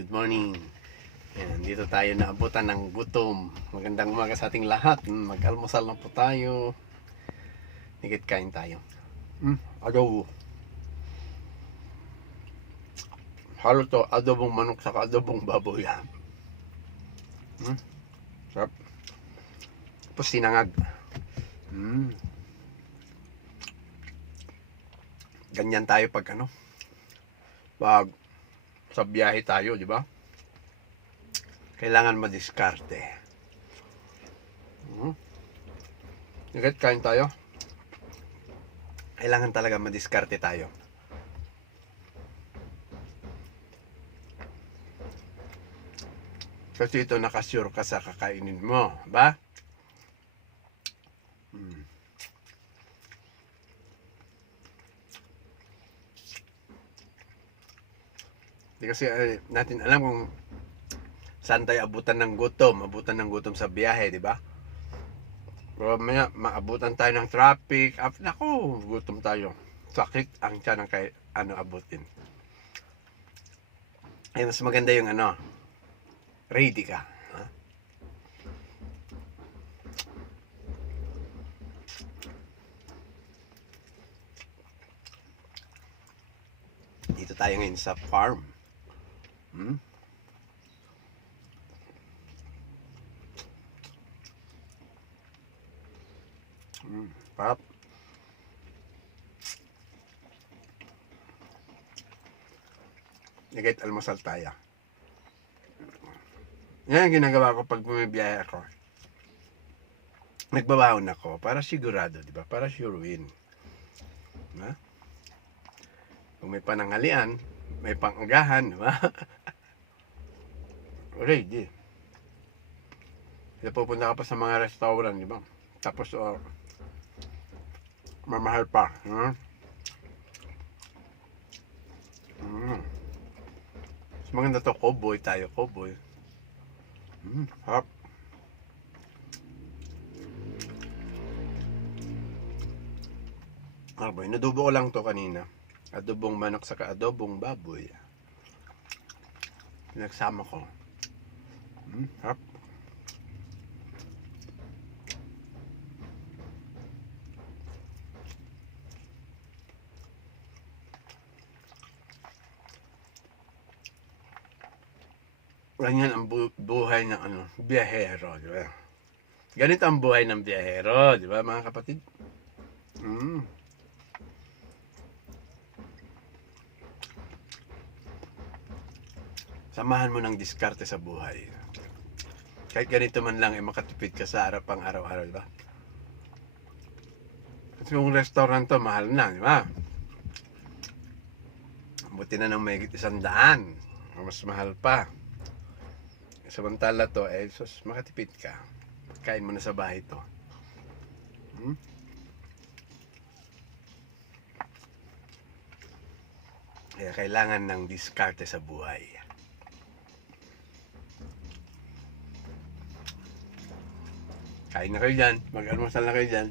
good morning. Ayan, dito tayo naabutan ng gutom. Magandang umaga sa ating lahat. Mag-almusal na po tayo. Higit kain tayo. Mm, adobo. Halo to, adobong manok sa adobong baboy. Mm, sarap. Tapos sinangag. Mm. Ganyan tayo pag ano, pag sa biyahe tayo, di ba? Kailangan madiskarte. Hmm? Nagkat kain tayo. Kailangan talaga madiskarte tayo. Kasi ito nakasure ka sa kakainin mo, ba? Hindi kasi eh, natin alam kung saan tayo abutan ng gutom, abutan ng gutom sa biyahe, di ba? Pero maya, maabutan tayo ng traffic, af, nako, gutom tayo. Sakit ang tiyan ng kay, ano, abutin. Ay, mas maganda yung ano, ready ka. Ha? Dito tayo ngayon sa farm. Hmm? Hmm, pap. Nagait almusal tayo. Yan ang ginagawa ko pag bumibiyaya ako. Nagbabahon ako para sigurado, di ba? Para sure win. Ha? Kung may pananghalian, may pangagahan, di ba? Ready. Kaya pupunta ka pa sa mga restaurant, di ba? Tapos, oh, mamahal pa. Ha? Mm. Mas maganda to, cowboy tayo, cowboy. Mm, harap. Arboy, nadubo ko lang to kanina. Adobong manok sa adobong baboy. Pinagsama ko. Mm, harap. Ganyan ang bu- buhay ng ano, biyahero, di ba? Ganito ang buhay ng biyahero, di ba mga kapatid? Mm. Samahan mo ng diskarte sa buhay. Kahit ganito man lang, eh, makatipid ka sa harap pang araw-araw, di ba? Kasi yung restaurant to, mahal na, di ba? Buti na ng may isang daan. Mas mahal pa. Samantala to, eh, sus, makatipid ka. Kain mo na sa bahay to. Hmm? Kaya kailangan ng diskarte sa buhay. Kain na kayo dyan. Mag-almusal na kayo dyan.